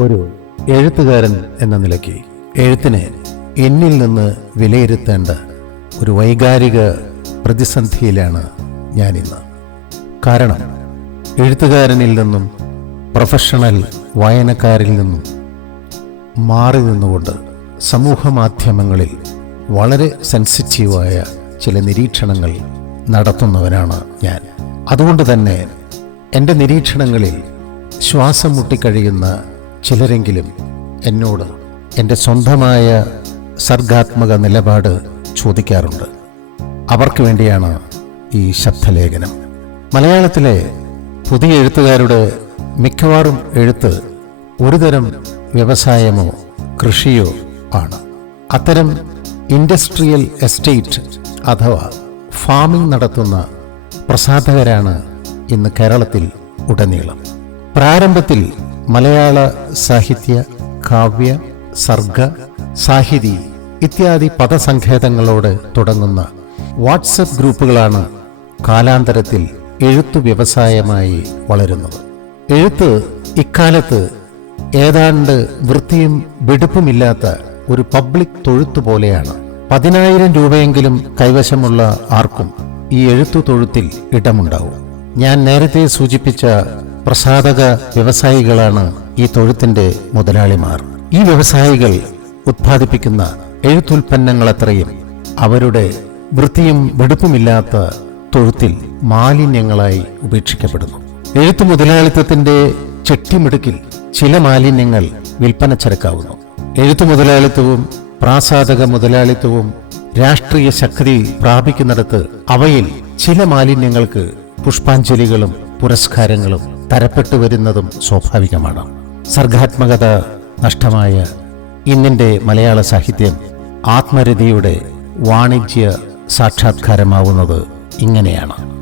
ഒരു എഴുത്തുകാരൻ എന്ന നിലയ്ക്ക് എഴുത്തിനെ എന്നിൽ നിന്ന് വിലയിരുത്തേണ്ട ഒരു വൈകാരിക പ്രതിസന്ധിയിലാണ് ഞാനിന്ന്. കാരണം എഴുത്തുകാരനിൽ നിന്നും പ്രൊഫഷണൽ വായനക്കാരിൽ നിന്നും മാറി നിന്നുകൊണ്ട് സമൂഹ മാധ്യമങ്ങളിൽ വളരെ സെൻസിറ്റീവായ ചില നിരീക്ഷണങ്ങൾ നടത്തുന്നവനാണ് ഞാൻ. അതുകൊണ്ട് തന്നെ എന്റെ നിരീക്ഷണങ്ങളിൽ ശ്വാസം മുട്ടിക്കഴിയുന്ന ചിലരെങ്കിലും എന്നോട് എന്റെ സ്വന്തമായ സർഗാത്മക നിലപാട് ചോദിക്കാറുണ്ട്. അവർക്ക് വേണ്ടിയാണ് ഈ ശബ്ദലേഖനം. മലയാളത്തിലെ പുതിയ എഴുത്തുകാരുടെ മിക്കവാറും എഴുത്ത് ഒരുതരം വ്യവസായമോ കൃഷിയോ ആണ്. അത്തരം ഇൻഡസ്ട്രിയൽ എസ്റ്റേറ്റ് അഥവാ ഫാമിംഗ് നടത്തുന്ന പ്രസാധകരാണ് ഇന്ന് കേരളത്തിൽ ഉടനീളം. പ്രാരംഭത്തിൽ മലയാള സാഹിത്യ കാവ്യ സർഗ സാഹിതി ഇത്യാദി പദസങ്കേതങ്ങളോട് തുടങ്ങുന്ന വാട്സപ്പ് ഗ്രൂപ്പുകളാണ് കാലാന്തരത്തിൽ എഴുത്തു വ്യവസായമായി വളരുന്നത്. എഴുത്ത് ഇക്കാലത്ത് ഏതാണ്ട് വൃത്തിയും വെടുപ്പുമില്ലാത്ത ഒരു പബ്ലിക് തൊഴുത്തു പോലെയാണ്. പതിനായിരം രൂപയെങ്കിലും കൈവശമുള്ള ആർക്കും ഈ എഴുത്തു തൊഴുത്തിൽ ഇടമുണ്ടാവും. ഞാൻ നേരത്തെ സൂചിപ്പിച്ച പ്രസാധക വ്യവസായികളാണ് ഈ തൊഴുത്തിന്റെ മുതലാളിമാർ. ഈ വ്യവസായികൾ ഉത്പാദിപ്പിക്കുന്ന എഴുത്തുൽപ്പന്നങ്ങളത്രയും അവരുടെ വൃത്തിയും വെടുപ്പുമില്ലാത്ത തൊഴുത്തിൽ മാലിന്യങ്ങളായി ഉപേക്ഷിക്കപ്പെടുന്നു. എഴുത്തു മുതലാളിത്തത്തിന്റെ ചെട്ടിമിടുക്കിൽ ചില മാലിന്യങ്ങൾ വിൽപ്പന ചരക്കാവുന്നു. എഴുത്തു മുതലാളിത്തവും പ്രാസാദക മുതലാളിത്തവും രാഷ്ട്രീയ ശക്തി പ്രാപിക്കുന്നിടത്ത് അവയിൽ ചില മാലിന്യങ്ങൾക്ക് പുഷ്പാഞ്ജലികളും പുരസ്കാരങ്ങളും തരപ്പെട്ടു വരുന്നതും സ്വാഭാവികമാണ്. സർഗാത്മകത നഷ്ടമായ ഇന്നിന്റെ മലയാള സാഹിത്യം ആത്മരതിയുടെ വാണിജ്യ സാക്ഷാത്കാരമാവുന്നത് ഇങ്ങനെയാണ്.